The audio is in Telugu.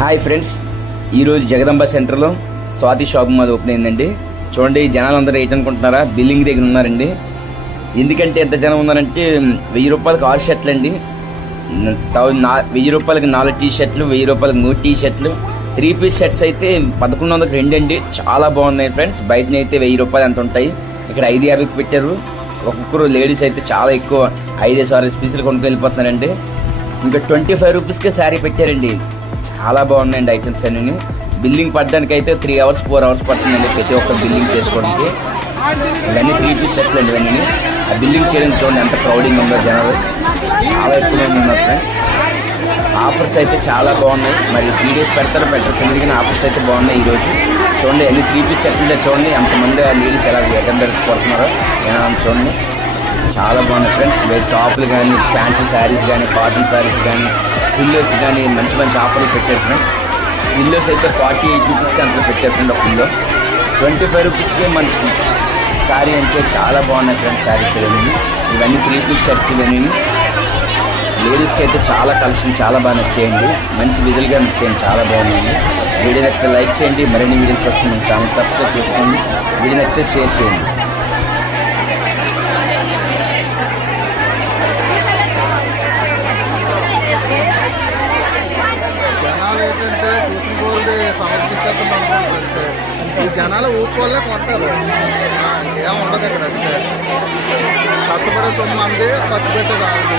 హాయ్ ఫ్రెండ్స్, ఈరోజు జగదంబ సెంటర్లో స్వాతి షాపింగ్ మాల్ ఓపెన్ అయిందండి. చూడండి, జనాలు అందరూ ఏంటనుకుంటున్నారా, బిల్లింగ్ దగ్గర ఉన్నారండి. ఎందుకంటే ఎంత జనం ఉన్నారంటే 1000 రూపాయలకు 6 షర్ట్లు అండి, 1000 రూపాయలకి 4 టీ షర్ట్లు, 1000 రూపాయలకి 3 టీ షర్ట్లు, 3 పీస్ షర్ట్స్ అయితే 1100కి 2 అండి. చాలా బాగున్నాయి ఫ్రెండ్స్. బయటనైతే 1000 రూపాయలు అంత ఉంటాయి, ఇక్కడ 550కి పెట్టారు. ఒక్కొక్కరు లేడీస్ అయితే చాలా ఎక్కువ 5-6 పీసులు కొనుక్కు వెళ్ళిపోతున్నారండి. ఇంకా 25 రూపీస్కే శారీ పెట్టారండి. చాలా బాగున్నాయండి ఐటమ్స్ అన్నీ. బిల్లింగ్ పడడానికి అయితే 3 అవర్స్ 4 అవర్స్ పడుతుందండి ప్రతి ఒక్క బిల్లింగ్ చేసుకోవడానికి. ఇవన్నీ 3 పీస్ షర్ట్లు అండి. ఇవన్నీ ఆ బిల్లింగ్ చేయడానికి చూడండి ఎంత క్రౌడింగ్ ఉందో, జనాలు చాలా ఎక్కువ మంది ఉన్నారు ఫ్రెండ్స్. ఆఫర్స్ అయితే చాలా బాగున్నాయి. మరి 3 డేస్ పెడతారో పెట్టరు తెలియదు, కానీ ఆఫర్స్ అయితే బాగున్నాయి. ఈరోజు చూడండి అన్ని 3 పీస్ షర్ట్లు చూడండి ఎంతమంది లేడీస్ ఎలా ఎక్కడ కొడుతున్నారో చూడండి. చాలా బాగున్నాయి ఫ్రెండ్స్. టాప్లు కానీ, ఫ్యాన్సీ శారీస్ కానీ, కాటన్ శారీస్ కానీ, పిల్లోస్ కానీ మంచి మంచి ఆఫర్లు పెట్టారు ఫ్రెండ్స్. పిల్లోస్ అయితే 48 రూపీస్కి అంత పెట్టారు ఫ్రెండ్. ఒక పిల్లో 25 రూపీస్కి మనకి శారీ అంటే చాలా బాగున్నాయి ఫ్రెండ్స్. శారీస్ ఇవన్నీ 3 పీస్ షర్ట్స్ ఇవన్నీ లేడీస్కి అయితే చాలా కలెక్షన్ చాలా బాగా నచ్చేయండి. మంచి విజువల్గా నచ్చేయండి, చాలా బాగున్నాయి. వీడియో నచ్చితే లైక్ చేయండి, మరిన్ని వీడియోస్ కోసం మన ఛానల్ సబ్స్క్రైబ్ చేసుకోండి. వీడియో నచ్చితే షేర్ చేయండి. ఏంటంటే చూసిన గోల్డ్ సమర్థించేద్దాం అనుకుంటే ఈ జనాలు ఊపుకోలే కొంటారు, ఏం ఉండదు ఇక్కడ. అంటే కష్టపడే సొమ్ము అంది, ఖర్చు పెట్టేది ఆగదు.